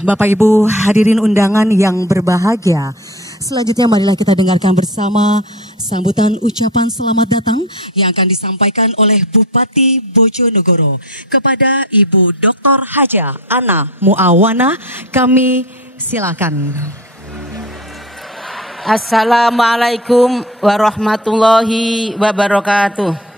Bapak Ibu hadirin undangan yang berbahagia, selanjutnya marilah kita dengarkan bersama sambutan ucapan selamat datang yang akan disampaikan oleh Bupati Bojonegoro kepada Ibu Dr. Haja Ana Muawana. Kami silakan. Assalamualaikum warahmatullahi wabarakatuh.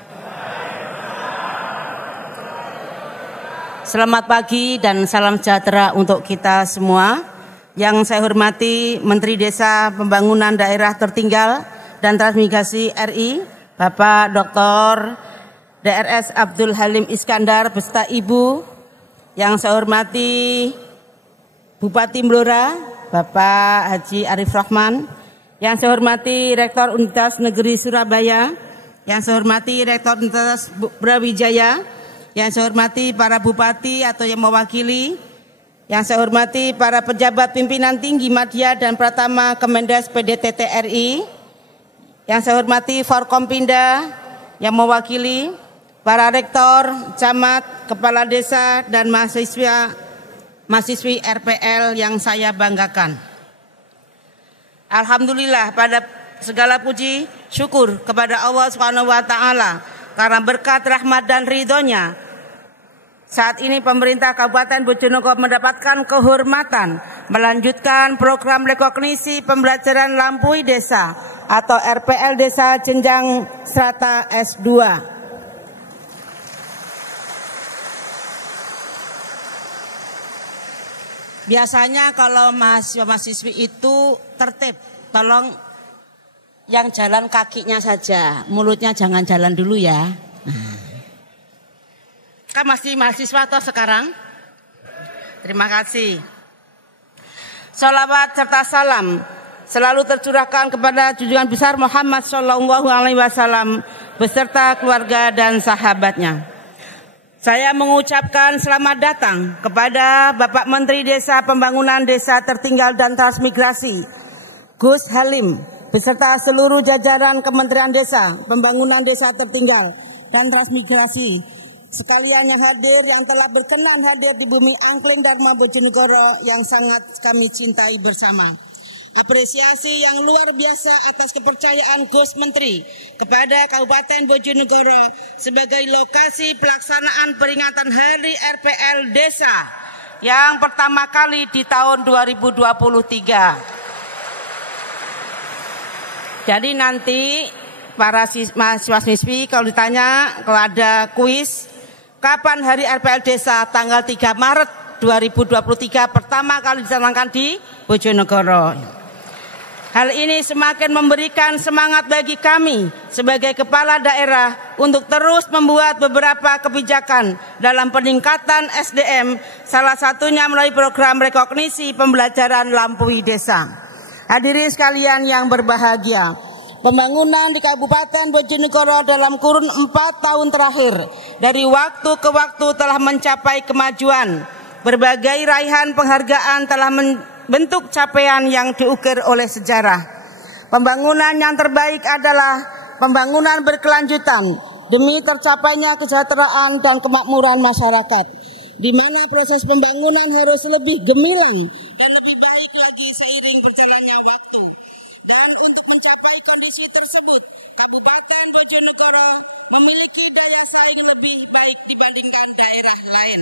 Selamat pagi dan salam sejahtera untuk kita semua. Yang saya hormati Menteri Desa Pembangunan Daerah Tertinggal dan Transmigrasi RI, Bapak Dr. DRS Abdul Halim Iskandar beserta Ibu. Yang saya hormati Bupati Blora, Bapak Haji Arif Rahman. Yang saya hormati Rektor Universitas Negeri Surabaya. Yang saya hormati Rektor Universitas Brawijaya. Yang saya hormati para bupati atau yang mewakili, yang saya hormati para pejabat pimpinan tinggi Madya dan Pratama Kemendes PDTT RI, yang saya hormati Forkompinda yang mewakili, para rektor, camat, kepala desa dan mahasiswi RPL yang saya banggakan. Alhamdulillah, pada segala puji syukur kepada Allah SWT karena berkat rahmat dan ridhonya. Saat ini pemerintah Kabupaten Bojonegoro mendapatkan kehormatan melanjutkan program rekognisi pembelajaran Lampui Desa atau RPL Desa jenjang strata S2. Biasanya kalau mahasiswa-mahasiswi itu tertib, tolong yang jalan kakinya saja, mulutnya jangan jalan dulu ya. Kan masih mahasiswa atau sekarang? Terima kasih. Sholawat serta salam selalu tercurahkan kepada junjungan besar Muhammad SAW beserta keluarga dan sahabatnya. Saya mengucapkan selamat datang kepada Bapak Menteri Desa Pembangunan Desa Tertinggal dan Transmigrasi, Gus Halim, beserta seluruh jajaran Kementerian Desa, Pembangunan Desa Tertinggal dan Transmigrasi. Sekalian yang hadir, yang telah berkenan hadir di bumi Angklung Dharma Bojonegoro yang sangat kami cintai bersama. Apresiasi yang luar biasa atas kepercayaan Gus Menteri kepada Kabupaten Bojonegoro sebagai lokasi pelaksanaan peringatan Hari RPL Desa yang pertama kali di tahun 2023. Jadi nanti para mahasiswa-siswi kalau ditanya, kalau ada kuis, kapan Hari RPL Desa? Tanggal 3 Maret 2023 pertama kali dicanangkan di Bojonegoro. Hal ini semakin memberikan semangat bagi kami sebagai kepala daerah untuk terus membuat beberapa kebijakan dalam peningkatan SDM, salah satunya melalui program rekognisi pembelajaran Lampui Desa. Hadirin sekalian yang berbahagia, pembangunan di Kabupaten Bojonegoro dalam kurun 4 tahun terakhir dari waktu ke waktu telah mencapai kemajuan. Berbagai raihan penghargaan telah membentuk capaian yang diukir oleh sejarah. Pembangunan yang terbaik adalah pembangunan berkelanjutan demi tercapainya kesejahteraan dan kemakmuran masyarakat, di mana proses pembangunan harus lebih gemilang dan lebih baik lagi seiring berjalannya waktu. Dan untuk mencapai kondisi tersebut, Kabupaten Bojonegoro memiliki daya saing lebih baik dibandingkan daerah lain.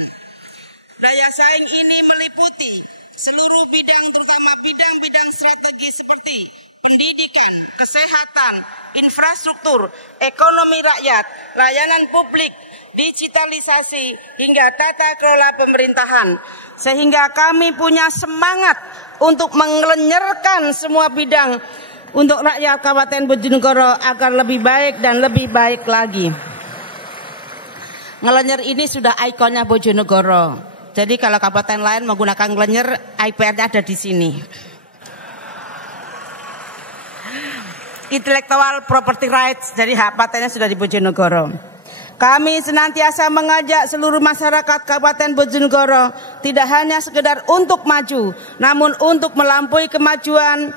Daya saing ini meliputi seluruh bidang, terutama bidang-bidang strategis seperti pendidikan, kesehatan, infrastruktur, ekonomi rakyat, layanan publik, digitalisasi, hingga tata kelola pemerintahan. Sehingga kami punya semangat untuk mengelenyerkan semua bidang untuk rakyat Kabupaten Bojonegoro agar lebih baik dan lebih baik lagi. Ngelenyer ini sudah ikonnya Bojonegoro. Jadi kalau kabupaten lain menggunakan ngelenyer, IPR-nya ada di sini. Intellectual property rights, jadi hak patennya sudah di Bojonegoro. Kami senantiasa mengajak seluruh masyarakat Kabupaten Bojonegoro tidak hanya sekedar untuk maju, namun untuk melampaui kemajuan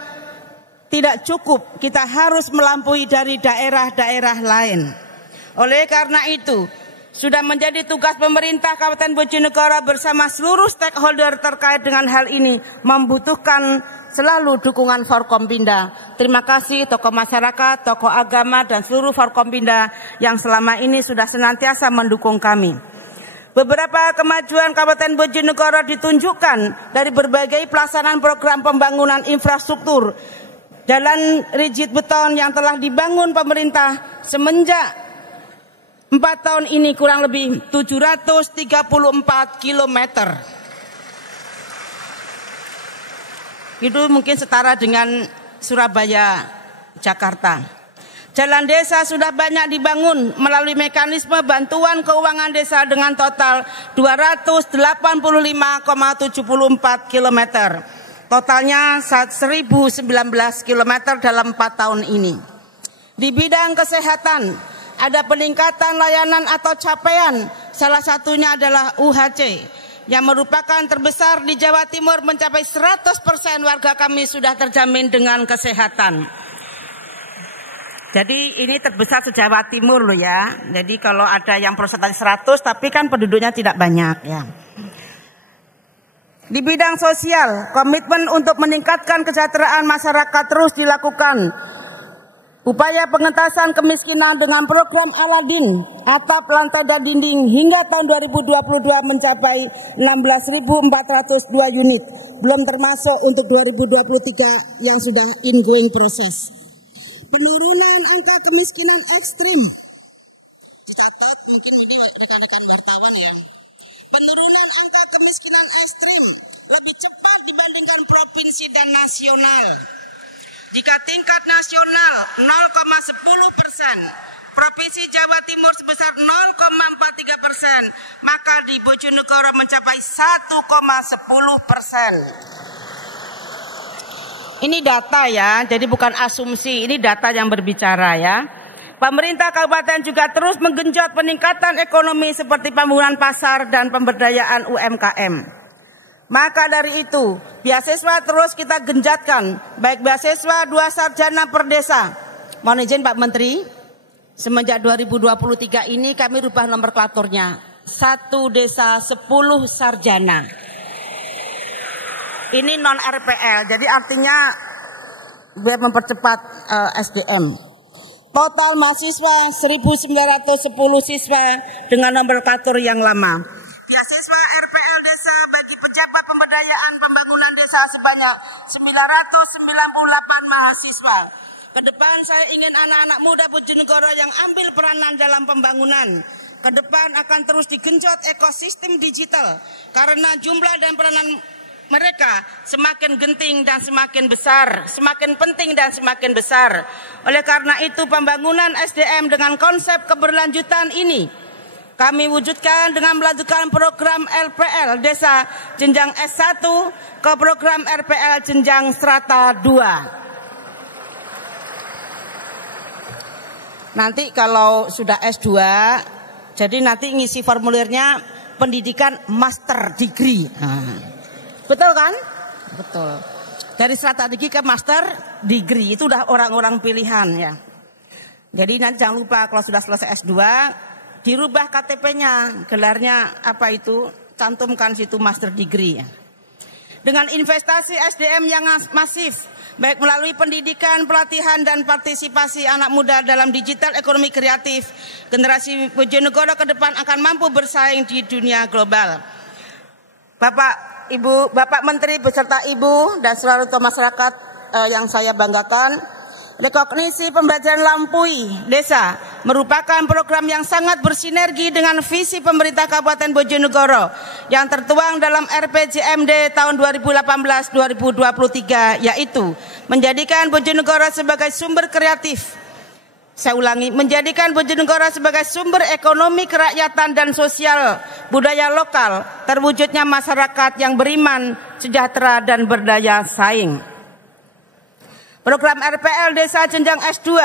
tidak cukup, kita harus melampaui dari daerah-daerah lain. Oleh karena itu, sudah menjadi tugas pemerintah Kabupaten Bojonegoro bersama seluruh stakeholder terkait dengan hal ini membutuhkan selalu dukungan Forkompinda. Terima kasih tokoh masyarakat, tokoh agama, dan seluruh Forkompinda yang selama ini sudah senantiasa mendukung kami. Beberapa kemajuan Kabupaten Bojonegoro ditunjukkan dari berbagai pelaksanaan program pembangunan infrastruktur. Jalan rigid beton yang telah dibangun pemerintah semenjak 4 tahun ini kurang lebih 734 kilometer. Itu mungkin setara dengan Surabaya, Jakarta. Jalan desa sudah banyak dibangun melalui mekanisme bantuan keuangan desa dengan total 285,74 km. Totalnya 1019 km dalam 4 tahun ini. Di bidang kesehatan, ada peningkatan layanan atau capaian, salah satunya adalah UHC. Yang merupakan terbesar di Jawa Timur, mencapai 100% warga kami sudah terjamin dengan kesehatan. Jadi ini terbesar se Jawa Timur loh ya. Jadi kalau ada yang persentase 100 tapi kan penduduknya tidak banyak ya. Di bidang sosial, komitmen untuk meningkatkan kesejahteraan masyarakat terus dilakukan. Upaya pengentasan kemiskinan dengan program Aladin, atap, lantai, dan dinding hingga tahun 2022 mencapai 16.402 unit. Belum termasuk untuk 2023 yang sudah ongoing proses. Penurunan angka kemiskinan ekstrim. Dicatat mungkin ini rekan-rekan wartawan ya. Penurunan angka kemiskinan ekstrim lebih cepat dibandingkan provinsi dan nasional. Jika tingkat nasional 0,10%, Provinsi Jawa Timur sebesar 0,43%, maka di Bojonegoro mencapai 1,10%. Ini data ya, jadi bukan asumsi, ini data yang berbicara ya. Pemerintah kabupaten juga terus menggenjot peningkatan ekonomi seperti pembangunan pasar dan pemberdayaan UMKM. Maka dari itu, beasiswa terus kita genjatkan, baik beasiswa 2 sarjana per desa. Mohon izin Pak Menteri, semenjak 2023 ini kami rubah nomenklaturnya. 1 desa 10 sarjana. Ini non RPL, jadi artinya biar mempercepat SDM. Total mahasiswa 1.910 siswa dengan nomenklatur yang lama. Beasiswa RPL desa bagi pejabat pemberdayaan pembangunan desa sebanyak 998 mahasiswa. Kedepan saya ingin anak-anak muda Bojonegoro yang ambil peranan dalam pembangunan. Kedepan akan terus digenjot ekosistem digital karena jumlah dan peranan mereka semakin genting dan semakin besar, semakin penting dan semakin besar. Oleh karena itu pembangunan SDM dengan konsep keberlanjutan ini kami wujudkan dengan melanjutkan program LPL Desa jenjang S1 ke program RPL jenjang strata 2. Nanti kalau sudah S2, jadi nanti ngisi formulirnya pendidikan master degree. Betul kan? Betul. Dari strata degree ke master degree itu udah orang-orang pilihan ya. Jadi nanti jangan lupa kalau sudah selesai S2 dirubah KTP-nya, gelarnya apa itu, cantumkan situ master degree ya. Dengan investasi SDM yang masif, baik melalui pendidikan, pelatihan, dan partisipasi anak muda dalam digital ekonomi kreatif, generasi Bojonegoro ke depan akan mampu bersaing di dunia global. Bapak, Ibu, Bapak Menteri beserta Ibu dan seluruh masyarakat yang saya banggakan, rekognisi pembelajaran Lampui Desa merupakan program yang sangat bersinergi dengan visi pemerintah Kabupaten Bojonegoro yang tertuang dalam RPJMD tahun 2018-2023, yaitu menjadikan Bojonegoro sebagai sumber kreatif Saya ulangi, menjadikan Bojonegoro sebagai sumber ekonomi kerakyatan dan sosial budaya lokal, terwujudnya masyarakat yang beriman, sejahtera dan berdaya saing. Program RPL Desa Jenjang S2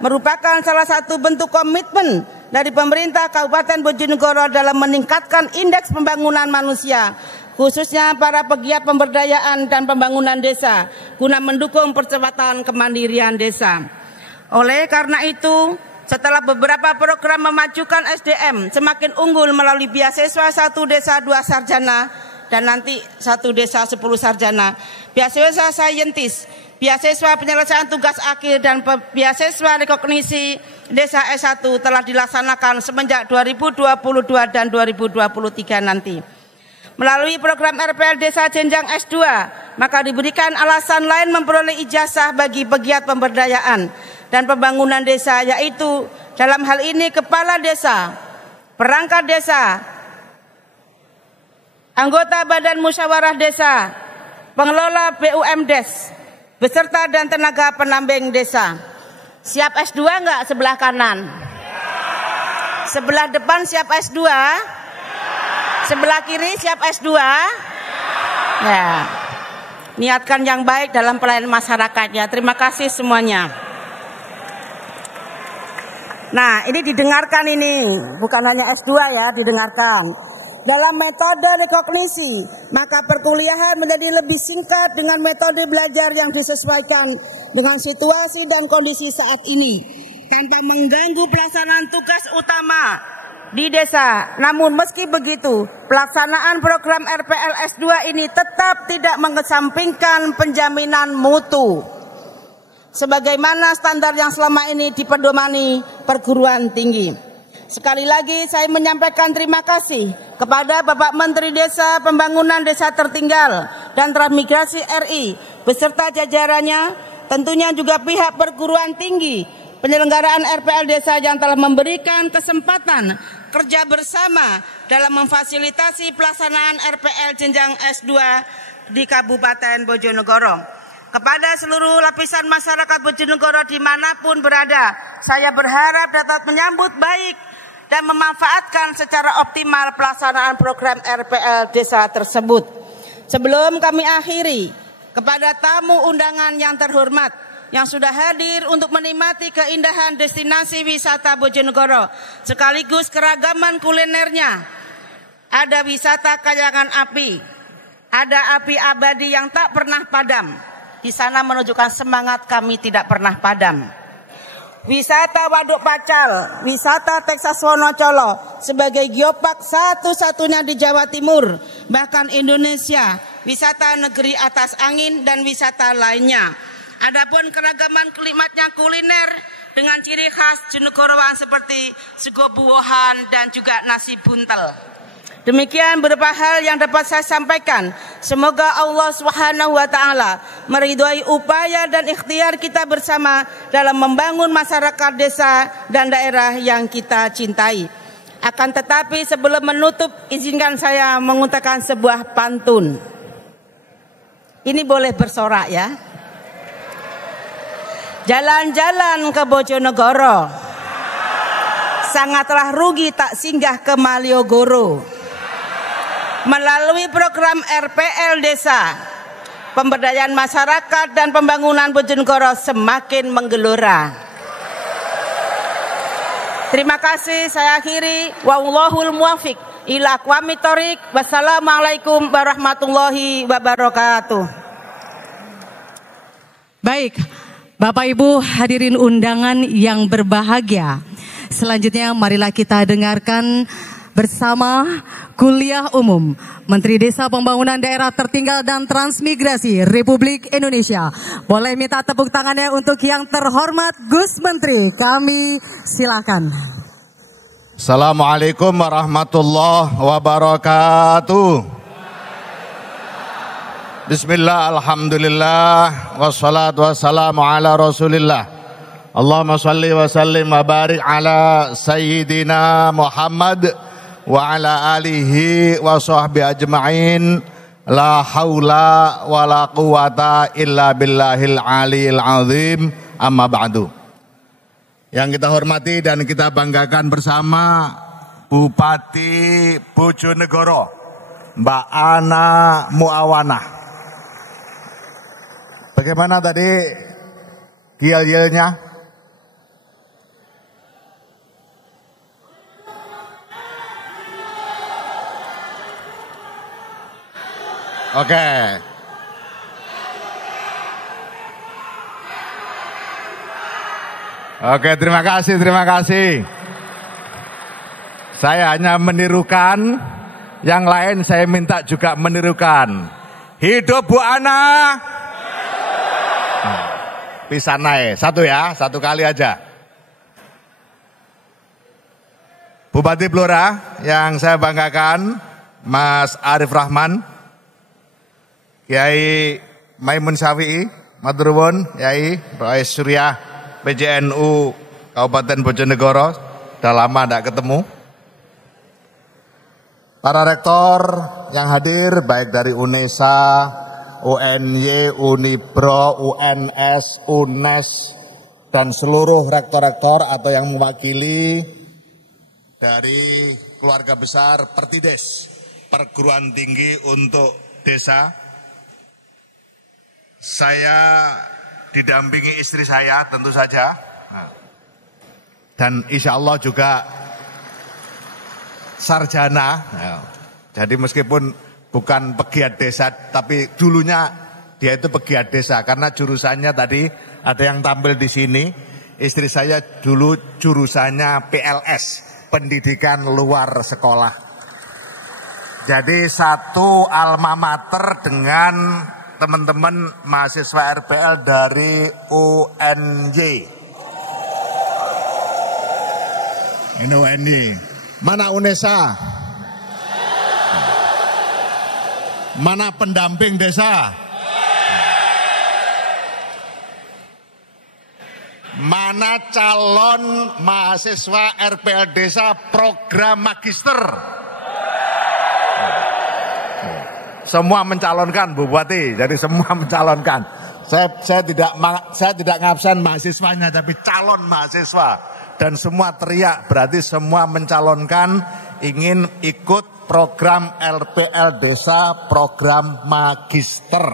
merupakan salah satu bentuk komitmen dari pemerintah Kabupaten Bojonegoro dalam meningkatkan indeks pembangunan manusia, khususnya para pegiat pemberdayaan dan pembangunan desa, guna mendukung percepatan kemandirian desa. Oleh karena itu, setelah beberapa program memajukan SDM semakin unggul melalui beasiswa 1 desa 2 sarjana dan nanti 1 desa 10 sarjana, beasiswa saintis, beasiswa penyelesaian tugas akhir dan beasiswa rekognisi desa S1 telah dilaksanakan semenjak 2022 dan 2023 nanti. Melalui program RPL Desa Jenjang S2, maka diberikan alasan lain memperoleh ijazah bagi pegiat pemberdayaan dan pembangunan desa, yaitu dalam hal ini kepala desa, perangkat desa, anggota badan musyawarah desa, pengelola BUMDes, beserta dan tenaga pendamping desa. Siap S2 enggak sebelah kanan? Sebelah depan siap S2? Sebelah kiri siap S2? Ya. Niatkan yang baik dalam pelayanan masyarakat ya. Terima kasih semuanya. Nah, ini didengarkan ini, bukan hanya S2 ya, didengarkan. Dalam metode rekognisi, maka perkuliahan menjadi lebih singkat dengan metode belajar yang disesuaikan dengan situasi dan kondisi saat ini, tanpa mengganggu pelaksanaan tugas utama di desa. Namun meski begitu, pelaksanaan program RPL S2 ini tetap tidak mengesampingkan penjaminan mutu, sebagaimana standar yang selama ini dipedomani perguruan tinggi. Sekali lagi saya menyampaikan terima kasih kepada Bapak Menteri Desa Pembangunan Desa Tertinggal dan Transmigrasi RI beserta jajarannya, tentunya juga pihak perguruan tinggi penyelenggaraan RPL Desa yang telah memberikan kesempatan kerja bersama dalam memfasilitasi pelaksanaan RPL Jenjang S2 di Kabupaten Bojonegoro. Kepada seluruh lapisan masyarakat Bojonegoro dimanapun berada, saya berharap dapat menyambut baik dan memanfaatkan secara optimal pelaksanaan program RPL Desa tersebut. Sebelum kami akhiri, kepada tamu undangan yang terhormat yang sudah hadir untuk menikmati keindahan destinasi wisata Bojonegoro sekaligus keragaman kulinernya, ada wisata kayangan api, ada api abadi yang tak pernah padam. Di sana menunjukkan semangat kami tidak pernah padam. Wisata Waduk Pacal, wisata Texas Wonocolo sebagai geopark satu-satunya di Jawa Timur, bahkan Indonesia, wisata negeri atas angin dan wisata lainnya. Adapun keragaman klimatnya kuliner dengan ciri khas Jonegoroan seperti sego buahan dan juga nasi buntel. Demikian beberapa hal yang dapat saya sampaikan. Semoga Allah Subhanahu wa taala meridhai upaya dan ikhtiar kita bersama dalam membangun masyarakat desa dan daerah yang kita cintai. Akan tetapi sebelum menutup, izinkan saya mengutarakan sebuah pantun. Ini boleh bersorak ya. Jalan-jalan ke Bojonegoro, sangatlah rugi tak singgah ke Malioboro. Melalui program RPL Desa, pemberdayaan masyarakat dan pembangunan Bojonegoro semakin menggelora. Terima kasih, saya akhiri. Wallahul muwaffiq ila aqwamit thoriq. Wassalamualaikum warahmatullahi wabarakatuh. Baik, Bapak Ibu hadirin undangan yang berbahagia. Selanjutnya marilah kita dengarkan bersama kuliah umum Menteri Desa Pembangunan Daerah Tertinggal dan Transmigrasi Republik Indonesia. Boleh minta tepuk tangannya untuk yang terhormat Gus Menteri. Kami silakan. Assalamualaikum warahmatullahi wabarakatuh. Bismillah, alhamdulillah, wassalatu wassalamu ala rasulillah. Allahumma salli wa sallim wa barik ala sayyidina Muhammad wa ala alihi wa sahbihi ajma'in. La haula wa la quwata illa billahil aliyil azim. Amma ba'du. Yang kita hormati dan kita banggakan bersama Bupati Bojonegoro, Mbak Ana Muawanah. Bagaimana tadi yel-yelnya? Oke. Oke, terima kasih, terima kasih. Saya hanya menirukan, yang lain saya minta juga menirukan. Hidup Bu Ana. Bisa naik, satu ya, satu kali aja. Bupati Blora yang saya banggakan, Mas Arif Rahman, Kiai Maimun Syafi'i, matur nuwun, Kiai Rois Surya, PJNU Kabupaten Bojonegoro, sudah lama tidak ketemu. Para rektor yang hadir baik dari UNESA, UNY, Unibro, UNS, UNES, dan seluruh rektor-rektor atau yang mewakili dari keluarga besar Pertides, Perguruan Tinggi untuk Desa. Saya didampingi istri saya tentu saja, dan insya Allah juga sarjana. Jadi meskipun bukan pegiat desa, tapi dulunya dia itu pegiat desa karena jurusannya tadi ada yang tampil di sini. Istri saya dulu jurusannya PLS, pendidikan luar sekolah. Jadi satu alma mater dengan teman-teman mahasiswa RPL dari UNY. Ini UNY. Mana UNESA? Mana pendamping desa? Mana calon mahasiswa RPL desa program magister? Semua mencalonkan Bu Bupati, jadi semua mencalonkan. Saya tidak ngabsen mahasiswanya, tapi calon mahasiswa. Dan semua teriak, berarti semua mencalonkan ingin ikut program RPL Desa, program magister.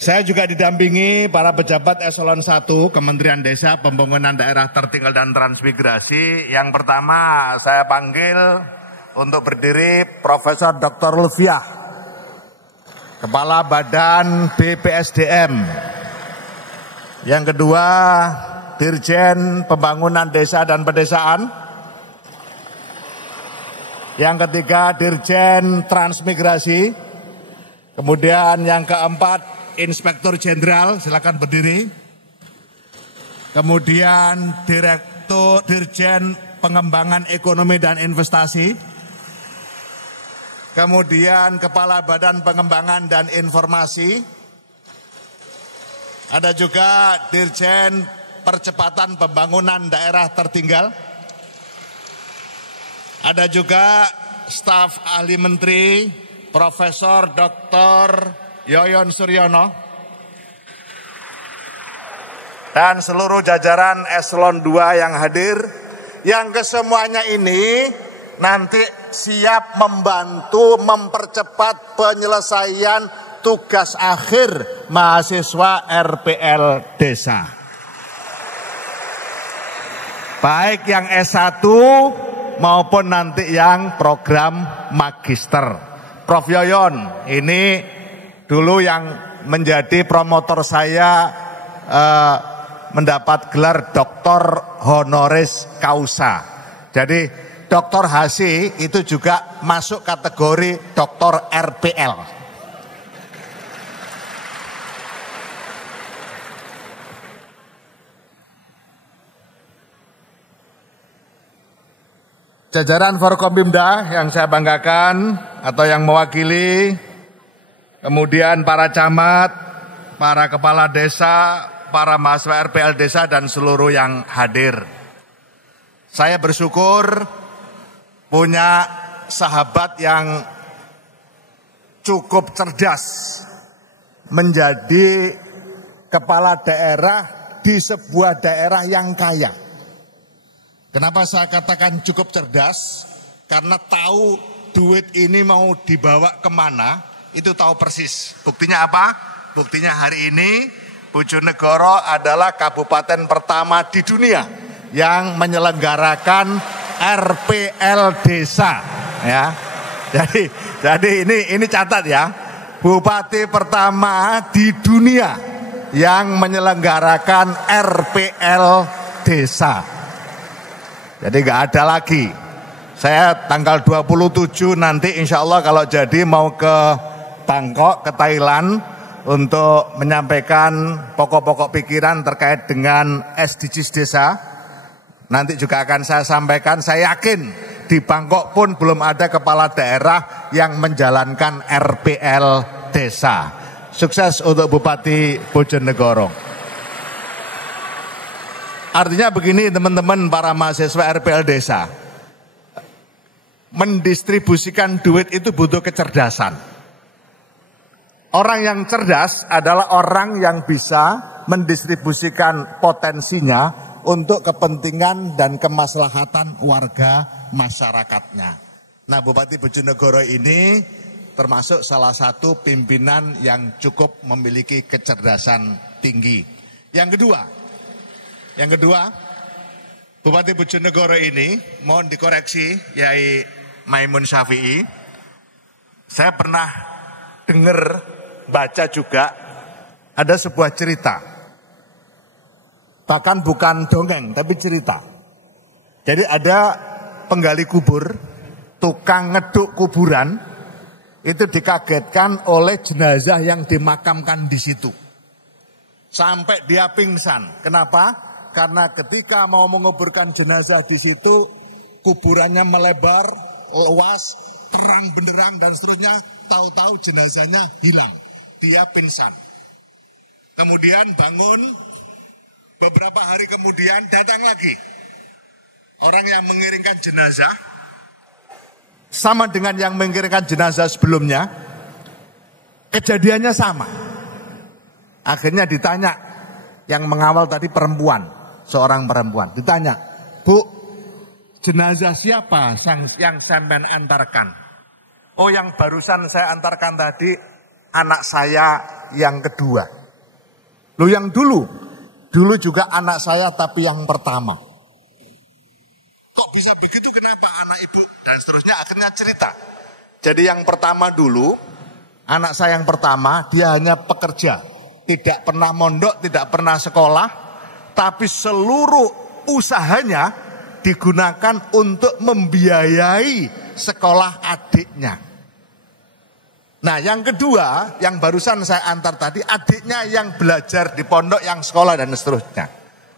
Saya juga didampingi para pejabat eselon 1 Kementerian Desa, Pembangunan Daerah Tertinggal dan Transmigrasi. Yang pertama saya panggil untuk berdiri Profesor Dr. Lufiah, Kepala Badan BPSDM. Yang kedua, Dirjen Pembangunan Desa dan Pedesaan. Yang ketiga, Dirjen Transmigrasi. Kemudian yang keempat, Inspektur Jenderal, silakan berdiri. Kemudian Dirjen Pengembangan Ekonomi dan Investasi. Kemudian Kepala Badan Pengembangan dan Informasi. Ada juga Dirjen Percepatan Pembangunan Daerah Tertinggal. Ada juga staf ahli menteri Profesor Dr. Yoyon Suryono. Dan seluruh jajaran eselon 2 yang hadir. Yang kesemuanya ini nanti siap membantu mempercepat penyelesaian tugas akhir mahasiswa RPL Desa. Baik yang S1 maupun nanti yang program magister. Prof Yoyon ini dulu yang menjadi promotor saya mendapat gelar doktor honoris causa. Jadi Dr. Hasi itu juga masuk kategori doktor RPL. Jajaran Forkompimda yang saya banggakan atau yang mewakili, kemudian para camat, para kepala desa, para mahasiswa RPL desa dan seluruh yang hadir. Saya bersyukur punya sahabat yang cukup cerdas menjadi kepala daerah di sebuah daerah yang kaya. Kenapa saya katakan cukup cerdas? Karena tahu duit ini mau dibawa kemana, itu tahu persis. Buktinya apa? Buktinya hari ini Bojonegoro adalah kabupaten pertama di dunia yang menyelenggarakan RPL desa, ya. Jadi ini catat ya. Bupati pertama di dunia yang menyelenggarakan RPL desa. Jadi nggak ada lagi. Saya tanggal 27 nanti insya Allah kalau jadi mau ke Bangkok, ke Thailand untuk menyampaikan pokok-pokok pikiran terkait dengan SDGs desa. Nanti juga akan saya sampaikan, saya yakin di Bangkok pun belum ada kepala daerah yang menjalankan RPL desa. Sukses untuk Bupati Bojonegoro. Artinya begini teman-teman para mahasiswa RPL desa. Mendistribusikan duit itu butuh kecerdasan. Orang yang cerdas adalah orang yang bisa mendistribusikan potensinya untuk kepentingan dan kemaslahatan warga masyarakatnya. Nah, Bupati Bojonegoro ini termasuk salah satu pimpinan yang cukup memiliki kecerdasan tinggi. Yang kedua, Bupati Bojonegoro ini, mohon dikoreksi, Yai Maimun Syafi'i, saya pernah dengar, baca juga, ada sebuah cerita. Bahkan bukan dongeng, tapi cerita. Jadi ada penggali kubur, tukang ngeduk kuburan, itu dikagetkan oleh jenazah yang dimakamkan di situ. Sampai dia pingsan. Kenapa? Karena ketika mau menguburkan jenazah di situ, kuburannya melebar, luas, terang benderang dan seterusnya, tahu-tahu jenazahnya hilang. Dia pingsan. Kemudian bangun, beberapa hari kemudian datang lagi. Orang yang mengiringkan jenazah, sama dengan yang mengiringkan jenazah sebelumnya, kejadiannya sama. Akhirnya ditanya, yang mengawal tadi perempuan, seorang perempuan. Ditanya, Bu, jenazah siapa yang sampean antarkan? Oh, yang barusan saya antarkan tadi, anak saya yang kedua. Loh, yang dulu juga anak saya tapi yang pertama. Kok bisa begitu, kenapa anak ibu? Dan seterusnya akhirnya cerita. Jadi yang pertama dulu, anak saya yang pertama, dia hanya pekerja. Tidak pernah mondok, tidak pernah sekolah. Tapi seluruh usahanya digunakan untuk membiayai sekolah adiknya. Nah, yang kedua, yang barusan saya antar tadi, adiknya yang belajar di pondok, yang sekolah dan seterusnya.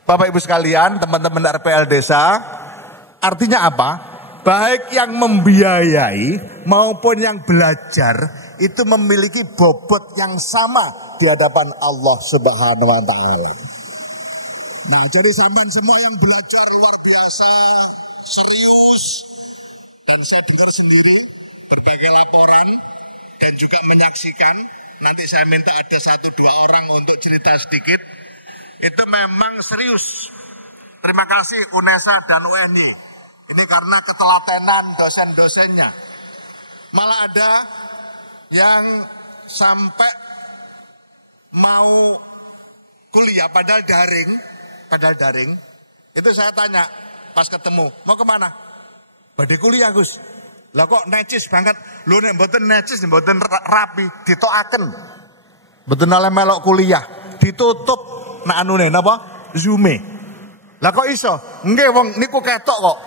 Bapak Ibu sekalian, teman-teman RPL desa, artinya apa? Baik yang membiayai maupun yang belajar itu memiliki bobot yang sama di hadapan Allah Subhanahu wa taala. Nah, jadi sampean semua yang belajar luar biasa, serius, dan saya dengar sendiri berbagai laporan dan juga menyaksikan, nanti saya minta ada 1-2 orang untuk cerita sedikit, itu memang serius. Terima kasih UNESA dan UNY. Ini karena ketelatenan dosen-dosennya. Malah ada yang sampai mau kuliah padahal daring, itu saya tanya pas ketemu, mau kemana? Badhe kuliah Gus. Lah kok necis banget? Lho nek mboten necis, mboten rapi, ditokaken. Mboten oleh melok kuliah, ditutup nak anune napa? Zoom-e. Lah kok iso? Nggih wong niku ketok kok.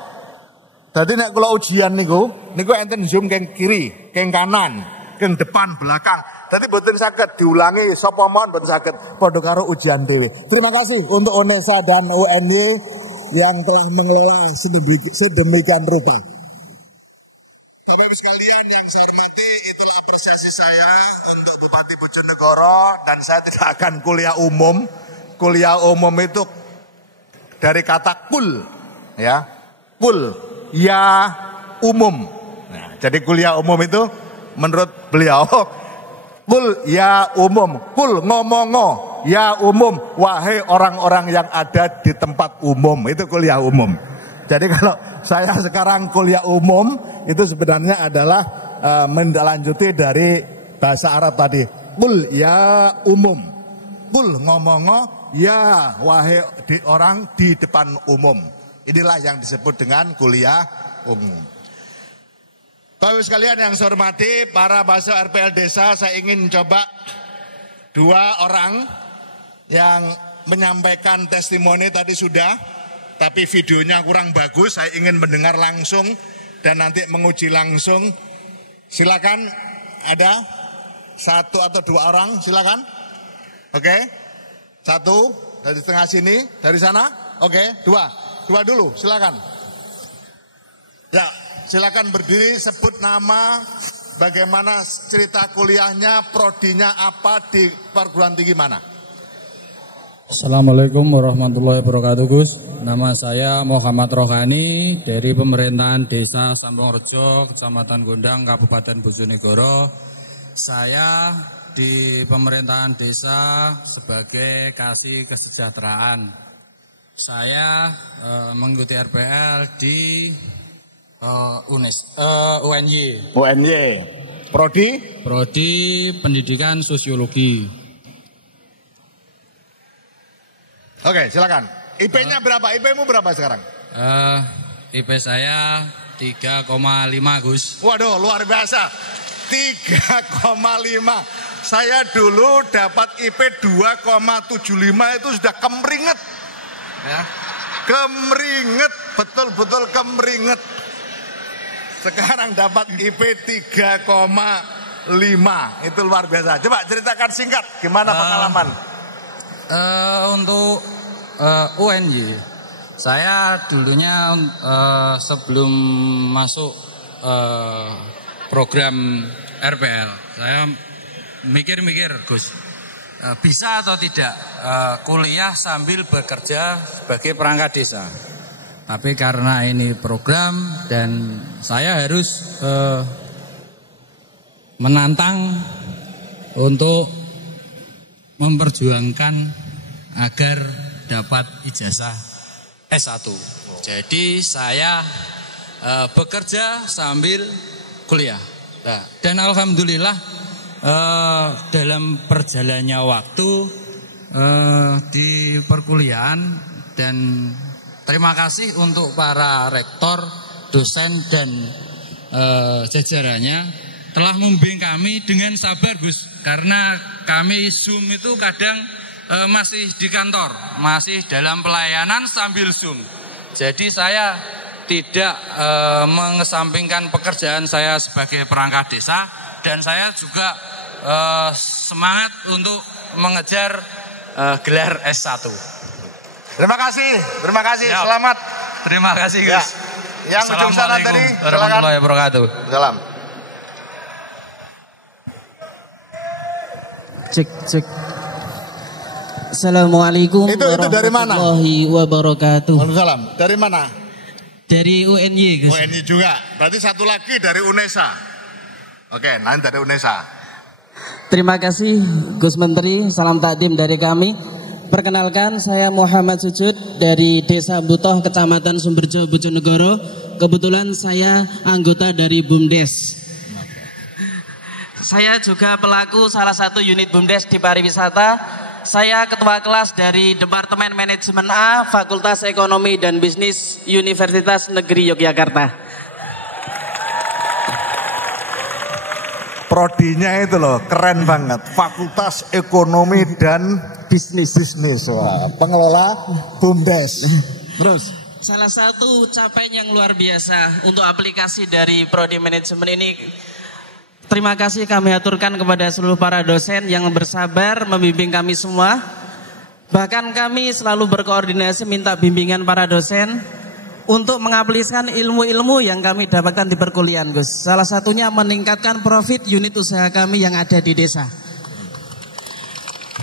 Dadi nek kula ujian niku enten zoom keng kiri, keng kanan, keng depan, belakang. Dadi mboten saged diulangi sapa mawon mboten saged padha karo ujian dhewe. Terima kasih untuk UNESA dan UNY yang telah mengelola sedemikian rupa. Bapak Ibu sekalian yang saya hormati, itulah apresiasi saya untuk Bupati Bojonegoro, dan saya tidak akan kuliah umum. Kuliah umum itu dari kata kul, ya, kul, ya umum. Nah, jadi kuliah umum itu menurut beliau, kul ya umum, kul ngomongo, ya umum, wahai orang-orang yang ada di tempat umum. Itu kuliah umum. Jadi kalau saya sekarang kuliah umum, itu sebenarnya adalah menlanjuti dari bahasa Arab tadi. Kul ya umum. Kul ngomong ya wahai orang di depan umum. Inilah yang disebut dengan kuliah umum. Bapak sekalian yang saya hormati, para basuh RPL Desa, saya ingin coba 2 orang yang menyampaikan testimoni tadi sudah, tapi videonya kurang bagus, saya ingin mendengar langsung dan nanti menguji langsung. Silakan, ada 1 atau 2 orang, silakan. Oke, 1 dari tengah sini, dari sana. Oke, 2 dulu, silakan. Ya. Silakan berdiri, sebut nama, bagaimana cerita kuliahnya, prodinya apa, di perguruan tinggi mana. Assalamualaikum warahmatullahi wabarakatuh, Gus. Nama saya Muhammad Rohani dari pemerintahan Desa Sambongrejo, Kecamatan Gondang, Kabupaten Bojonegoro. Saya di pemerintahan desa sebagai kasih kesejahteraan. Saya mengikuti RPL di UNY. Prodi Pendidikan Sosiologi. Oke, silakan. IP-nya berapa? IP-mu berapa sekarang? IP saya 3,5, Gus. Waduh, luar biasa. 3,5. Saya dulu dapat IP 2,75 itu sudah kemeringet. Ya. Kemeringet, betul-betul kemeringet. Sekarang dapat IP 3,5. Itu luar biasa. Coba ceritakan singkat gimana pengalaman. Untuk UNY, saya dulunya sebelum masuk program RPL, saya mikir-mikir, Gus, bisa atau tidak kuliah sambil bekerja sebagai perangkat desa. Tapi karena ini program dan saya harus menantang untuk memperjuangkan agar dapat ijazah S1. Jadi saya bekerja sambil kuliah. Nah, dan alhamdulillah dalam perjalannya waktu di perkuliahan, dan terima kasih untuk para rektor, dosen dan jajarannya telah membimbing kami dengan sabar, Gus. Karena kami Zoom itu kadang masih di kantor, masih dalam pelayanan sambil Zoom. Jadi saya tidak mengesampingkan pekerjaan saya sebagai perangkat desa, dan saya juga semangat untuk mengejar gelar S1. Terima kasih, ya. Selamat. Terima kasih, Gus. Ya. Yang ujung sana tadi, warahmatullahi wabarakatuh. Salam. Cek. Assalamualaikum warahmatullahi wabarakatuh. Waalaikumsalam. Dari mana? Dari UNY, Gus. UNY juga. Berarti satu lagi dari UNESA. Oke, nanti dari UNESA. Terima kasih Gus Menteri, salam takdim dari kami. Perkenalkan, saya Muhammad Sujud dari Desa Butoh, Kecamatan Sumberjo, Bojonegoro. Kebetulan saya anggota dari BUMDes. Saya juga pelaku salah satu unit BUMDes di pariwisata. Saya ketua kelas dari Departemen Manajemen A, Fakultas Ekonomi dan Bisnis Universitas Negeri Yogyakarta. Prodinya itu loh, keren banget. Fakultas Ekonomi dan Bisnis. Wah, pengelola BUMDes. Terus? Salah satu capaian yang luar biasa untuk aplikasi dari Prodi Manajemen ini. Terima kasih kami aturkan kepada seluruh para dosen yang bersabar membimbing kami semua. Bahkan kami selalu berkoordinasi minta bimbingan para dosen untuk mengaplikasikan ilmu-ilmu yang kami dapatkan di perkuliahan, Gus. Salah satunya meningkatkan profit unit usaha kami yang ada di desa.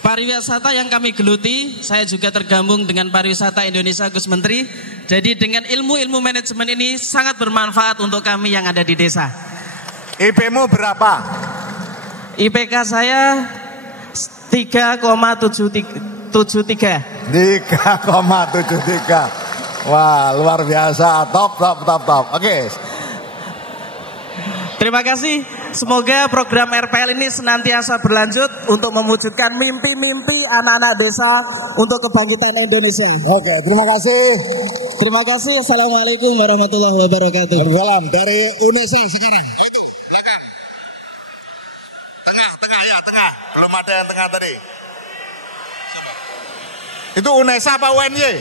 Pariwisata yang kami geluti, saya juga tergabung dengan Pariwisata Indonesia, Gus Menteri. Jadi dengan ilmu-ilmu manajemen ini sangat bermanfaat untuk kami yang ada di desa. IP-mu berapa? IPK saya 3,73. 3,73. Wah, luar biasa. Top. Oke. Terima kasih. Semoga program RPL ini senantiasa berlanjut untuk mewujudkan mimpi-mimpi anak-anak desa untuk kebangkitan Indonesia. Oke, terima kasih. Terima kasih. Assalamualaikum warahmatullahi wabarakatuh. Salam dari UNESA sekarang. Tengah. Belum ada yang tengah tadi. Itu UNESA apa UNY?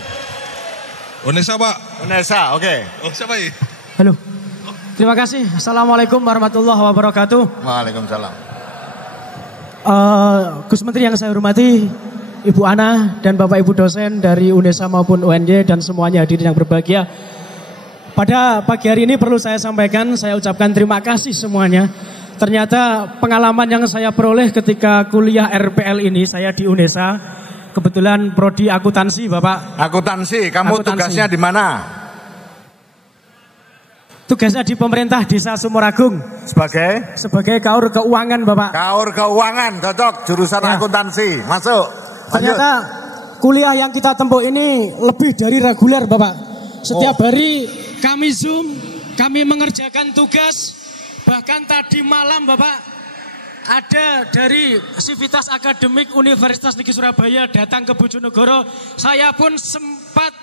UNESA, Pak. UNESA, oke. Oh, siapa ini? Halo. Terima kasih. Assalamualaikum warahmatullahi wabarakatuh. Waalaikumsalam. Gus Menteri yang saya hormati, Ibu Ana dan Bapak Ibu dosen dari UNESA maupun UNY dan semuanya hadirin yang berbahagia. Pada pagi hari ini perlu saya sampaikan, saya ucapkan terima kasih semuanya. Ternyata pengalaman yang saya peroleh ketika kuliah RPL ini, saya di UNESA, kebetulan prodi akuntansi, Bapak. Akuntansi, kamu tugasnya di mana? Tugasnya di pemerintah Desa Sumuragung. Sebagai kaur keuangan, Bapak. Kaur keuangan, cocok. Jurusan akuntansi, masuk. Ternyata kuliah yang kita tempuh ini lebih dari reguler, Bapak. Setiap hari kami Zoom, kami mengerjakan tugas. Bahkan tadi malam, Bapak, ada dari Sivitas Akademik Universitas Negeri Surabaya datang ke Bojonegoro. Saya pun sempat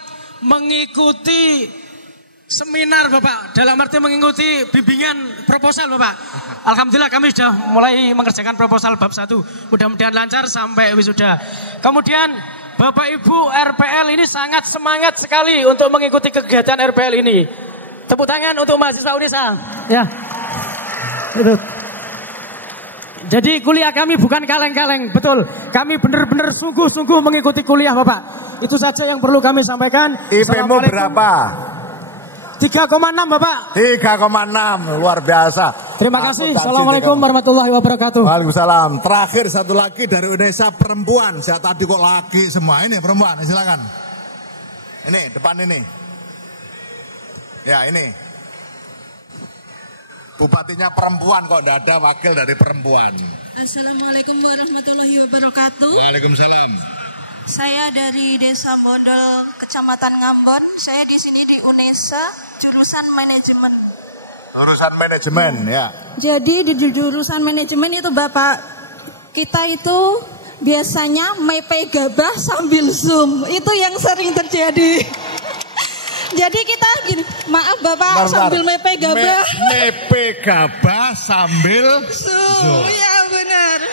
mengikuti seminar, Bapak, dalam arti mengikuti bimbingan proposal, Bapak. Alhamdulillah kami sudah mulai mengerjakan proposal bab 1. Mudah-mudahan lancar sampai wisuda. Kemudian Bapak Ibu RPL ini sangat semangat sekali untuk mengikuti kegiatan RPL ini. Tepuk tangan untuk mahasiswa UNESA. Ya. Itu. Jadi kuliah kami bukan kaleng-kaleng, betul. Kami benar-benar sungguh-sungguh mengikuti kuliah, Bapak. Itu saja yang perlu kami sampaikan. IP-mu berapa? 3,6, Bapak. 3,6, luar biasa. Terima kasih. Assalamualaikum warahmatullahi wabarakatuh. Waalaikumsalam. Terakhir satu lagi dari UNESA perempuan. Saya tadi kok laki semua. Ini perempuan, silakan. Ini depan ini. Ya ini. Bupatinya perempuan kok tidak ada wakil dari perempuan. Assalamualaikum warahmatullahi wabarakatuh. Waalaikumsalam. Saya dari Desa Model, Kecamatan Ngambon. Saya di sini di UNESA, jurusan manajemen. Jurusan manajemen, ya. Jadi di jurusan manajemen itu Bapak, kita itu biasanya mepe gabah sambil Zoom. Itu yang sering terjadi. Jadi kita gini, maaf Bapak, sambil mepe gabah. Mepe gabah sambil Zoom. Ya benar.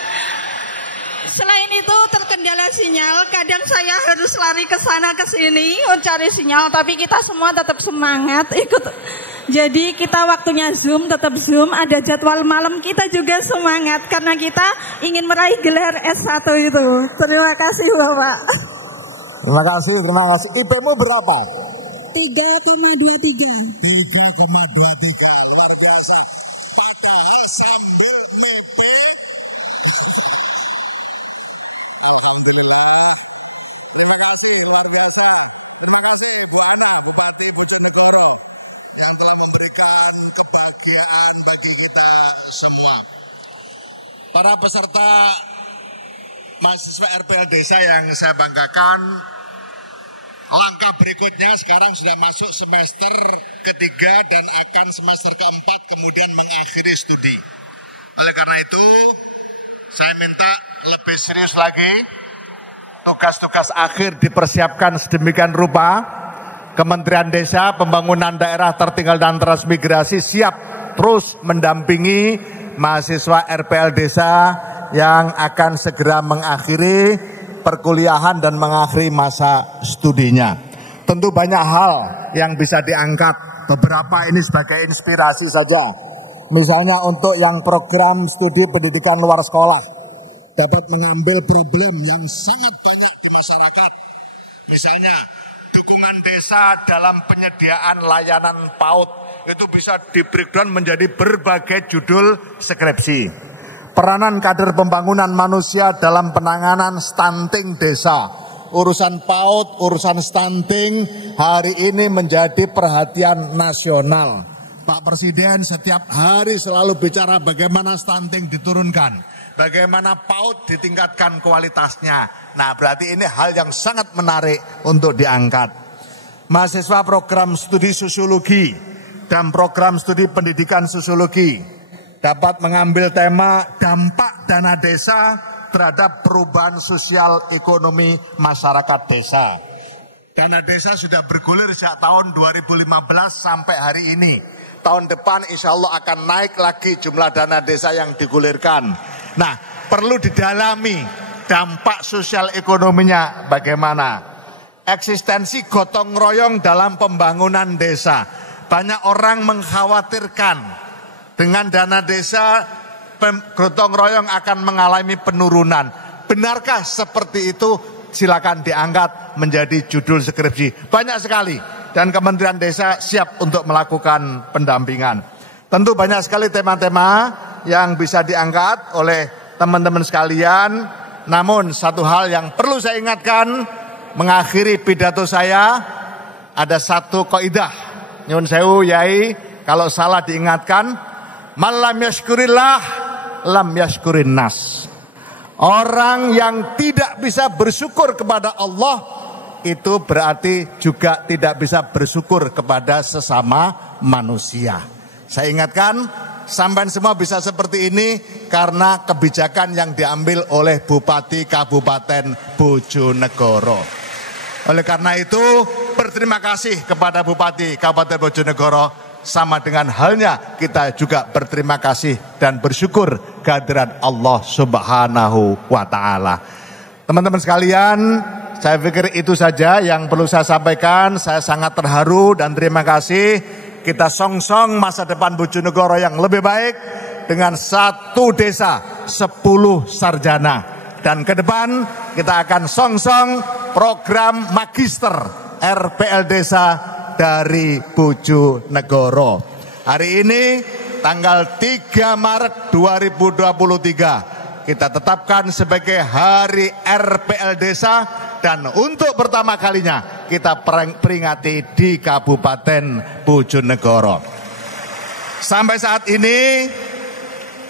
Selain itu terkendala sinyal, kadang saya harus lari ke sana ke sini mencari sinyal, tapi kita semua tetap semangat ikut. Jadi kita waktunya Zoom, tetap Zoom, ada jadwal malam kita juga semangat karena kita ingin meraih gelar S1 itu. Terima kasih Bapak. Terima kasih. IP-mu berapa? 3,23. 3,23, luar biasa. Padahal sambil mepe. Alhamdulillah. Terima kasih, luar biasa. Terima kasih Bu Ana, Bupati Bojonegoro, yang telah memberikan kebahagiaan bagi kita semua. Para peserta mahasiswa RPL Desa yang saya banggakan, langkah berikutnya sekarang sudah masuk semester ketiga dan akan semester keempat kemudian mengakhiri studi. Oleh karena itu, saya minta lebih serius lagi. Tugas-tugas akhir dipersiapkan sedemikian rupa. Kementerian Desa, Pembangunan Daerah Tertinggal dan Transmigrasi siap terus mendampingi mahasiswa RPL Desa yang akan segera mengakhiri perkuliahan dan mengakhiri masa studinya. Tentu banyak hal yang bisa diangkat. Beberapa ini sebagai inspirasi saja. Misalnya untuk yang program studi pendidikan luar sekolah, dapat mengambil problem yang sangat banyak di masyarakat. Misalnya, dukungan desa dalam penyediaan layanan PAUD itu bisa di-breakdown menjadi berbagai judul skripsi. Peranan kader pembangunan manusia dalam penanganan stunting desa. Urusan PAUD, urusan stunting hari ini menjadi perhatian nasional. Pak Presiden setiap hari selalu bicara bagaimana stunting diturunkan. bagaimana PAUD ditingkatkan kualitasnya. Nah, berarti ini hal yang sangat menarik untuk diangkat. Mahasiswa program studi sosiologi dan program studi pendidikan sosiologi dapat mengambil tema dampak dana desa terhadap perubahan sosial ekonomi masyarakat desa. Dana desa sudah bergulir sejak tahun 2015 sampai hari ini. Tahun depan insya Allah akan naik lagi jumlah dana desa yang digulirkan. Nah, perlu didalami dampak sosial ekonominya bagaimana. Eksistensi gotong royong dalam pembangunan desa. Banyak orang mengkhawatirkan dengan dana desa gotong royong akan mengalami penurunan. Benarkah seperti itu? Silakan diangkat menjadi judul skripsi. Banyak sekali dan Kementerian Desa siap untuk melakukan pendampingan. Tentu banyak sekali tema-tema yang bisa diangkat oleh teman-teman sekalian. Namun satu hal yang perlu saya ingatkan mengakhiri pidato saya, ada satu kaidah. Nyun sewu Yai, kalau salah diingatkan, man lam yashkurillah lam yashkurin nas. Orang yang tidak bisa bersyukur kepada Allah itu berarti juga tidak bisa bersyukur kepada sesama manusia. Saya ingatkan, sampai semua bisa seperti ini karena kebijakan yang diambil oleh Bupati Kabupaten Bojonegoro. Oleh karena itu, berterima kasih kepada Bupati Kabupaten Bojonegoro. Sama dengan halnya kita juga berterima kasih dan bersyukur kehadiran Allah Subhanahu wa Ta'ala. Teman-teman sekalian, saya pikir itu saja yang perlu saya sampaikan. Saya sangat terharu dan terima kasih. Kita song-song masa depan Bojonegoro yang lebih baik dengan 1 desa 10 sarjana. Dan ke depan kita akan song-song program magister RPL Desa dari Bojonegoro. Hari ini tanggal 3 Maret 2023 kita tetapkan sebagai Hari RPL Desa dan untuk pertama kalinya kita peringati di Kabupaten Bojonegoro. Sampai saat ini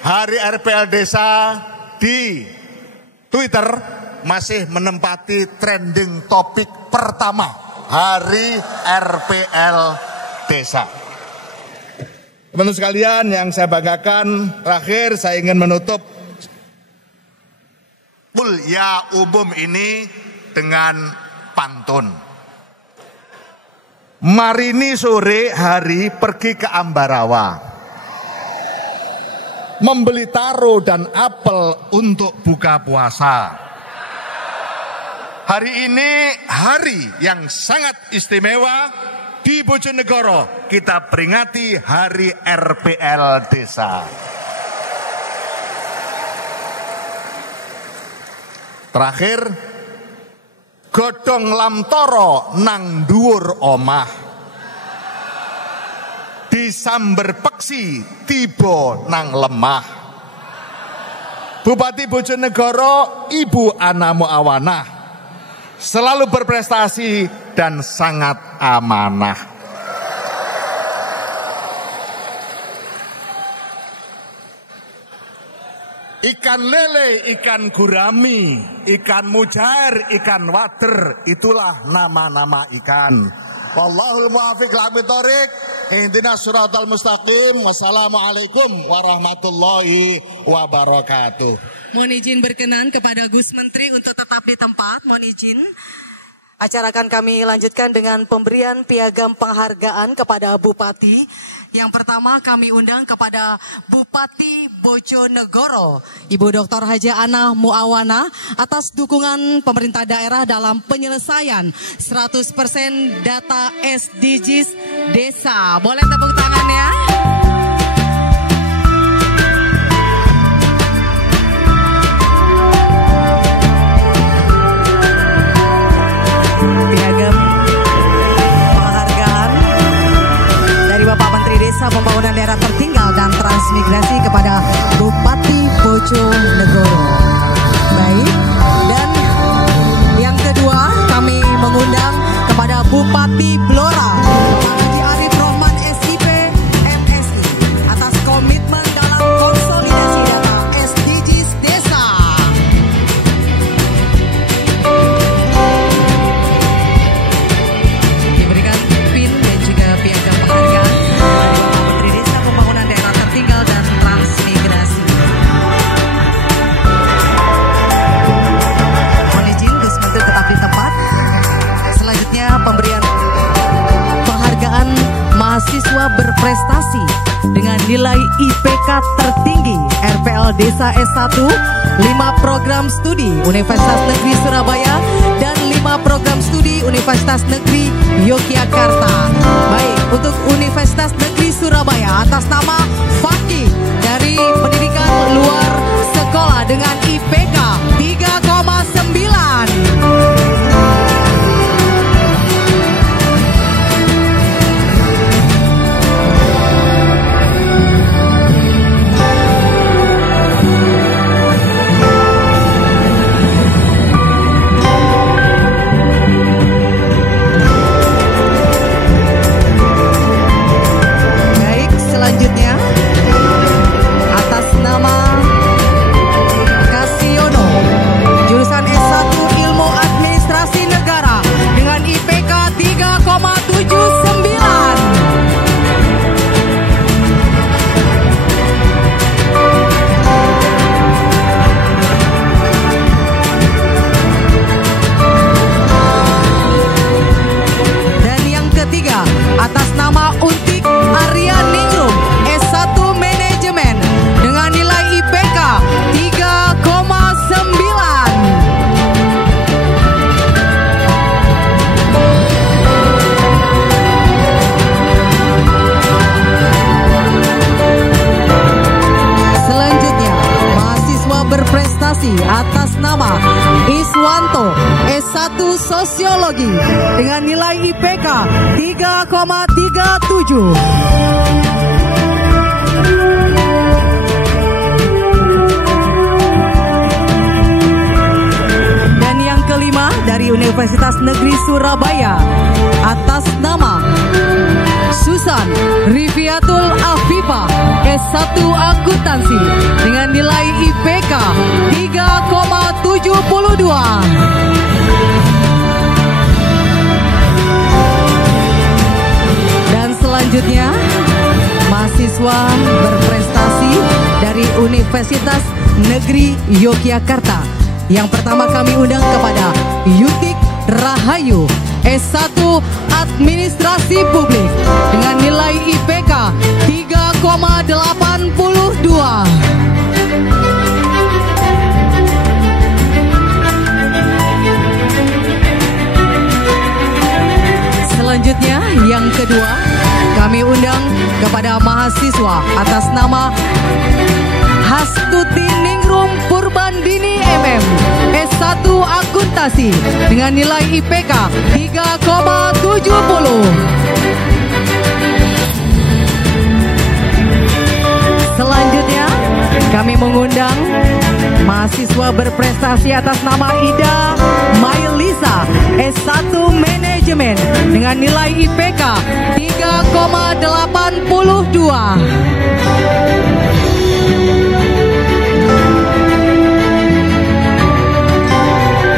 Hari RPL Desa di Twitter masih menempati trending topik pertama. Hari RPL Desa. Teman-teman sekalian yang saya banggakan, terakhir saya ingin menutup kuliah umum ini dengan pantun. Marini sore hari pergi ke Ambarawa, membeli taro dan apel untuk buka puasa. Hari ini hari yang sangat istimewa di Bojonegoro. Kita peringati Hari RPL Desa. Terakhir, godhong lamtoro nang dhuwur omah. Disamber peksi tiba nang lemah. Bupati Bojonegoro Ibu Ana Muawanah selalu berprestasi dan sangat amanah. Ikan lele, ikan gurami, ikan mujair, ikan wader, itulah nama-nama ikan. Wallahul muwaffiq ila aqwamit thoriq. Ihdinas siratal mustaqim. Wassalamualaikum warahmatullahi wabarakatuh. Mohon izin berkenan kepada Gus Menteri untuk tetap di tempat. Mohon izin. Acara akan kami lanjutkan dengan pemberian piagam penghargaan kepada Bupati. Yang pertama kami undang kepada Bupati Bojonegoro, Ibu Dr. Haja Ana Muawanah atas dukungan pemerintah daerah dalam penyelesaian 100% data SDGs desa. Boleh tepuk tangannya? Piagam penghargaan dari Bapak Menteri Desa Pembangunan Daerah Tertinggal dan Transmigrasi kepada Bupati Bojonegoro. Baik, dan yang kedua kami mengundang kepada Bupati Blora Haji Arif Rohman SIP MSI atas komitmen dalam konsolidasi data SDGs desa. mahasiswa berprestasi dengan nilai IPK tertinggi RPL Desa S1, 5 program studi Universitas Negeri Surabaya dan 5 program studi Universitas Negeri Yogyakarta. Baik, untuk Universitas Negeri Surabaya atas nama Fakih dari pendidikan luar sekolah dengan IPK 3,9. Selanjutnya atas nama Kasiono, jurusan S1 Ilmu Administrasi Negara dengan IPK 3,79. Dan yang ketiga atas nama Untik Aryaningrum S1 Manajemen dengan nilai IPK 3,9. Selanjutnya, mahasiswa berprestasi atas nama Iswanto S1 Sosiologi dengan nilai IPK 3,37. Dan yang kelima dari Universitas Negeri Surabaya atas nama Susan Riviatul Afifah S1 Akuntansi dengan nilai IPK 3,72. Dan selanjutnya mahasiswa berprestasi dari Universitas Negeri Yogyakarta. Yang pertama kami undang kepada Yutik Rahayu S1 Administrasi Publik dengan nilai IPK 3,82. Selanjutnya yang kedua kami undang kepada mahasiswa atas nama Hastuti Ningrum Purbandini MM S1 Akuntansi dengan nilai IPK 3,70. Selanjutnya kami mengundang mahasiswa berprestasi atas nama Ida Mailisa S1 Manajemen dengan nilai IPK 3,82.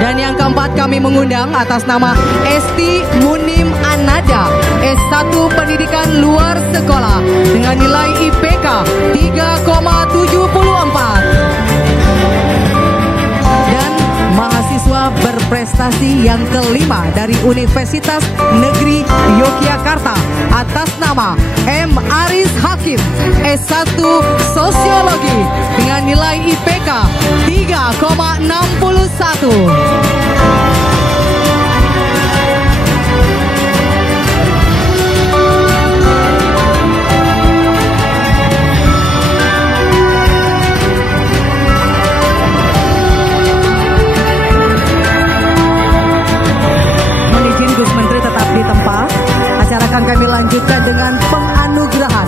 Dan yang keempat kami mengundang atas nama Esti Munim Anada S1 Pendidikan Luar Sekolah dengan nilai IPK 3,74. Dan mahasiswa berprestasi yang kelima dari Universitas Negeri Yogyakarta atas nama M. Aris Hakim S1 Sosiologi dengan nilai IPK 3,61. Gus Menteri tetap di tempat. Acara akan kami lanjutkan dengan penganugerahan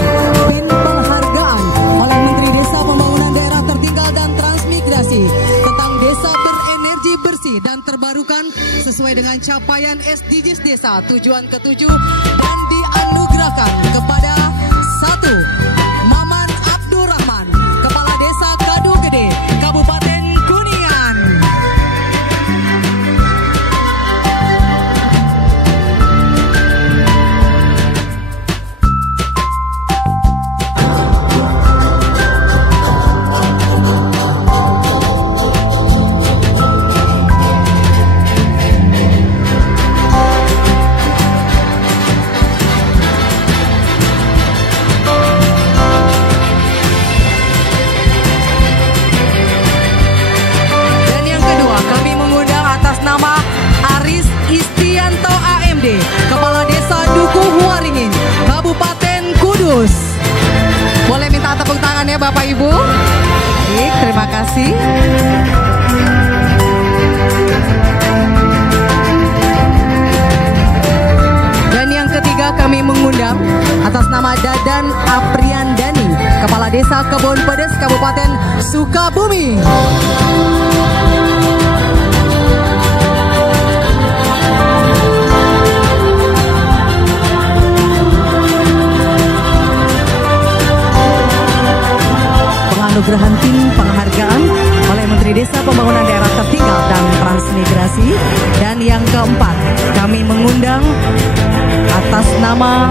PIN penghargaan oleh Menteri Desa Pembangunan Daerah Tertinggal dan Transmigrasi tentang desa berenergi bersih dan terbarukan sesuai dengan capaian SDGs Desa tujuan ke-7 dan dianugerahkan kepada 1. Maman Abdurrahman, Kepala Desa Kadu Gede, Kabupaten Kuningan. mengundang atas nama Dadan Apriandani, Kepala Desa Kebon Pedes, Kabupaten Sukabumi. Penganugerahan tim penghargaan oleh Menteri Desa Pembangunan Daerah Tertinggal dan Transmigrasi. Dan yang keempat, kami mengundang atas nama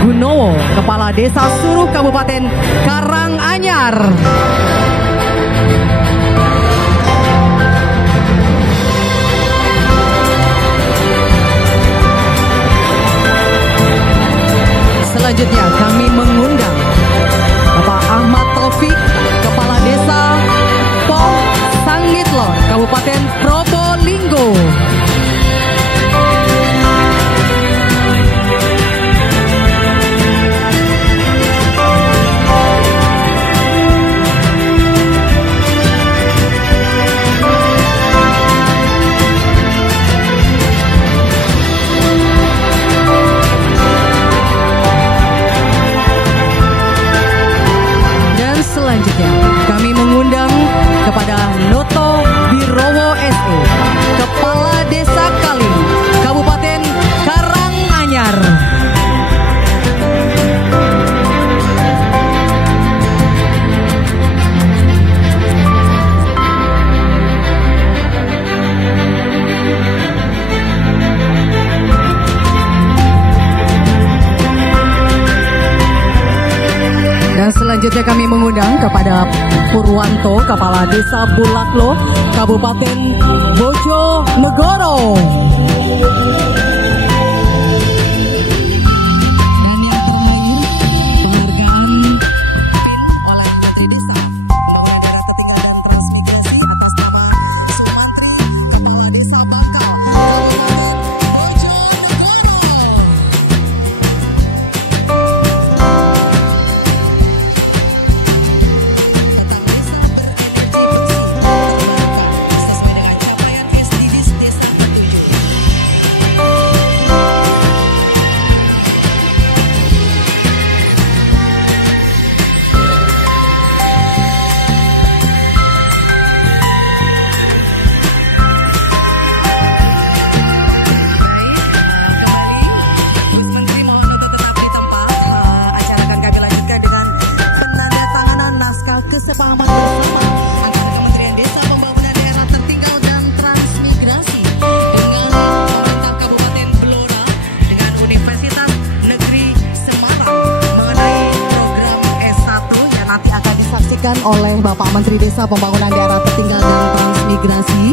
Gunowo, Kepala Desa Suruh Kabupaten Karanganyar. Selanjutnya kami mengundang Bapak Ahmad Taufik, Kepala Desa Pong Sangitlor, Kabupaten Probolinggo. Selanjutnya kami mengundang kepada Noto Birowo SE, Kepala Desa Kaling, Kabupaten Karanganyar. Dan selanjutnya kami mengundang kepada Purwanto, Kepala Desa Bulaklo, Kabupaten Bojonegoro. Kesepahaman bersama antara Kementerian Desa Pembangunan Daerah Tertinggal dan Transmigrasi dengan pemerintah Kabupaten Blora dengan Universitas Negeri Semarang mengenai program S1 yang nanti akan disaksikan oleh Bapak Menteri Desa Pembangunan Daerah Tertinggal dan Transmigrasi.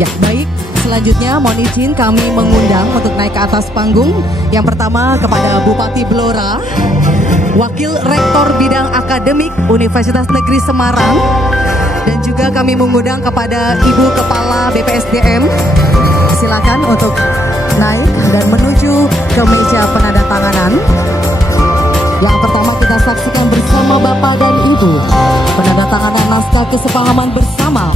Ya, baik. Selanjutnya mohon izin kami mengundang untuk naik ke atas panggung. Yang pertama kepada Bupati Blora, Wakil Rektor Bidang Akademik Universitas Negeri Semarang, dan juga kami mengundang kepada Ibu Kepala BPSDM. Silakan untuk naik dan menuju ke meja penandatanganan. Yang pertama kita saksikan bersama Bapak dan Ibu penandatanganan naskah kesepahaman bersama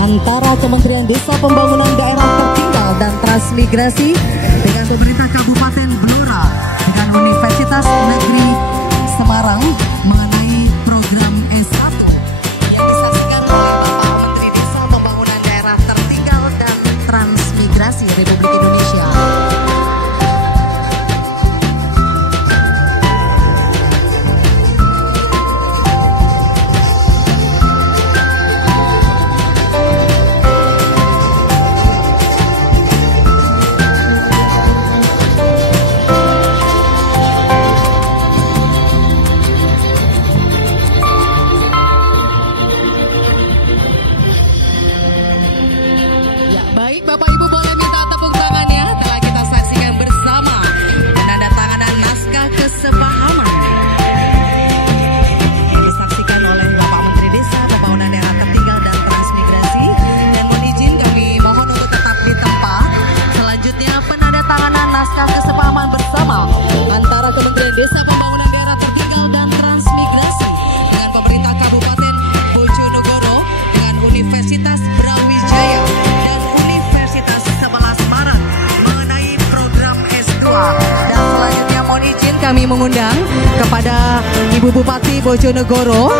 antara Kementerian Desa Pembangunan Daerah Tertinggal dan Transmigrasi dengan pemerintah Kabupaten Blora dan Universitas Negeri Semarang mengenai program S1 yang disaksikan oleh Bapak Menteri Desa Pembangunan Daerah Tertinggal dan Transmigrasi Republik Indonesia. Desa Pembangunan Daerah Tertinggal dan Transmigrasi dengan pemerintah Kabupaten Bojonegoro dengan Universitas Brawijaya dan Universitas 11 Maret mengenai program S2 dan kami mengundang kepada Ibu Bupati Bojonegoro,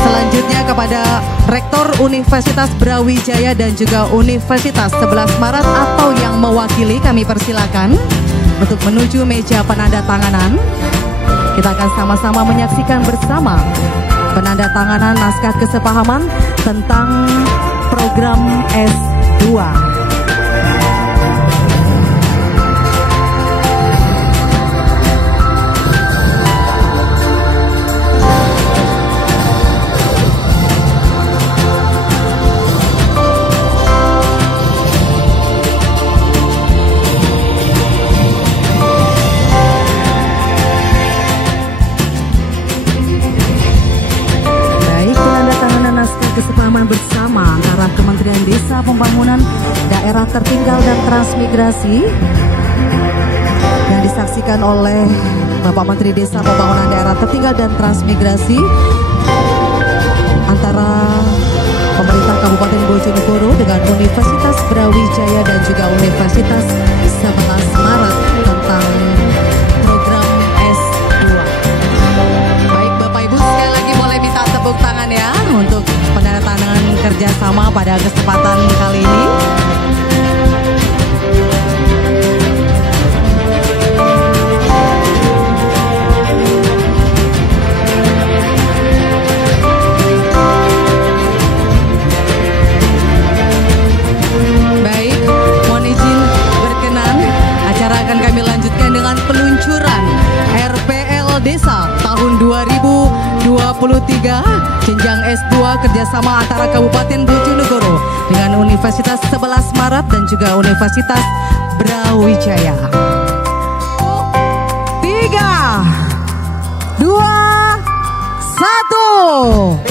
selanjutnya kepada Rektor Universitas Brawijaya dan juga Universitas 11 Maret atau yang mewakili kami persilakan untuk menuju meja penandatanganan. Kita akan sama-sama menyaksikan bersama penandatanganan naskah kesepahaman tentang program S2. Kesepahaman bersama antara Kementerian Desa Pembangunan Daerah Tertinggal dan Transmigrasi yang disaksikan oleh Bapak Menteri Desa Pembangunan Daerah Tertinggal dan Transmigrasi antara pemerintah Kabupaten Bojonegoro dengan Universitas Brawijaya dan juga Universitas 11 Maret tentang program S2. Baik Bapak Ibu, sekali lagi boleh minta tepuk tangan ya untuk penandatanganan kerjasama pada kesempatan kali ini. Baik, mohon izin berkenan, acara akan kami lanjutkan dengan peluncuran RPL Desa tahun 2023 jenjang S2 kerjasama antara Kabupaten Bojonegoro dengan Universitas 11 Maret dan juga Universitas Brawijaya. 3, 2, 1.